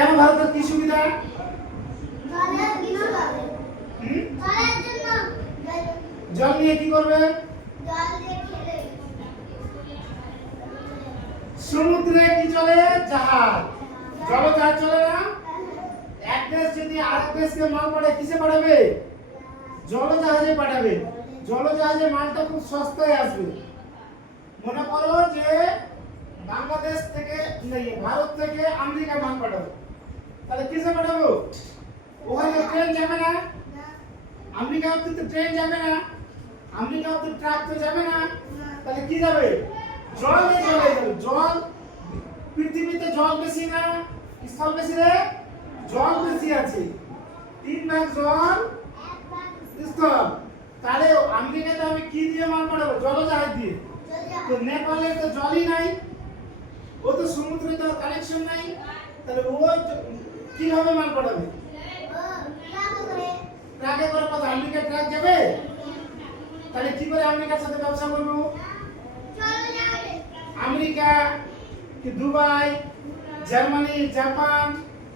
কেন ভারতের কি সুবিধা? জল নিয়ে কি করবে? সমুদ্রে কি চলে? জাহাজ। জলজাহাজ চলে না? এক দেশ যদি আরেক দেশকে মাল পাঠায় কিসে পাঠাবে? জলজাহাজে পাঠাবে। জলজাহাজে মালটা খুব সস্তায় আসবে। মনে করো যে বাংলাদেশ থেকে ভারত থেকে আমেরিকা মাল পাঠাবো, তাহলে কিসে পাঠাবো? ওখানে ট্রেন যাবে না, আমেরিকা অব্দি তো ট্রেন যাবে না, আমেরিকা অব্দি ট্রাক তো যাবে না, তাহলে কি যাবে? জলে যাবে। জল পৃথিবীতে জল বেশি না স্থল বেশি রে? জল বেশি আছে, 3 ভাগ জল স্থল। তাহলে আমেরিকাতে আমি কি দিয়ে মাল পাঠাবো? জলজাহাজ দিয়ে। তো নেপালে তো জলই নাই, ও তো সমুদ্রে তো কানেকশন নাই, তাহলে ও কিভাবে মাল পাঠাবে? ট্রাকে করে কত আমেরিকা ট্রাক যাবে? তাহলে কি করে আমেরিকার সাথে ব্যবসা করবো? আমেরিকা কি দুবাই, জার্মানি, জাপান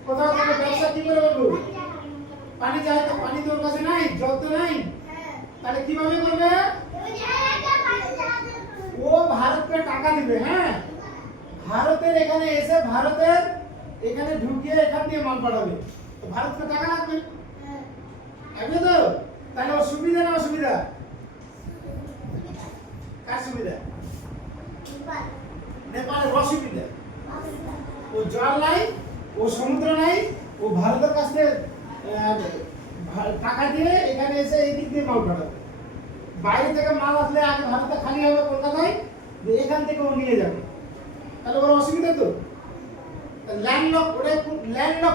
কোথাও থেকে ব্যবসা কি করে করবো? পানি যায় তো, পানি তো ওর কাছে নাই, জল তো নাই, তাহলে কিভাবে করবে? ও ভারতকে টাকা দিবে। হ্যাঁ, ভারতের এখানে এসে ভারতের এখানে ঢুকিয়ে এখান দিয়ে মাল পাঠাবে, তো ভারতকে টাকা লাগবে। লাগবে তো? তাহলে ওর সুবিধা না অসুবিধা? কার সুবিধা? নেপালের অসুবিধা। ও জল নাই, ও সমুদ্র নাই, ও ভারতের কাছ থেকে টাকা দিয়ে এখানে এসে এই দিক দিয়ে মাল পাঠাবে। বাইরে থেকে মাল আসলে আগে ভারতে খালি হবে কলকাতায়, এখান থেকে ও নিয়ে যাবে, তাহলে ওর অসুবিধা তো। ল্যান্ডলক, ওটা ল্যান্ডলক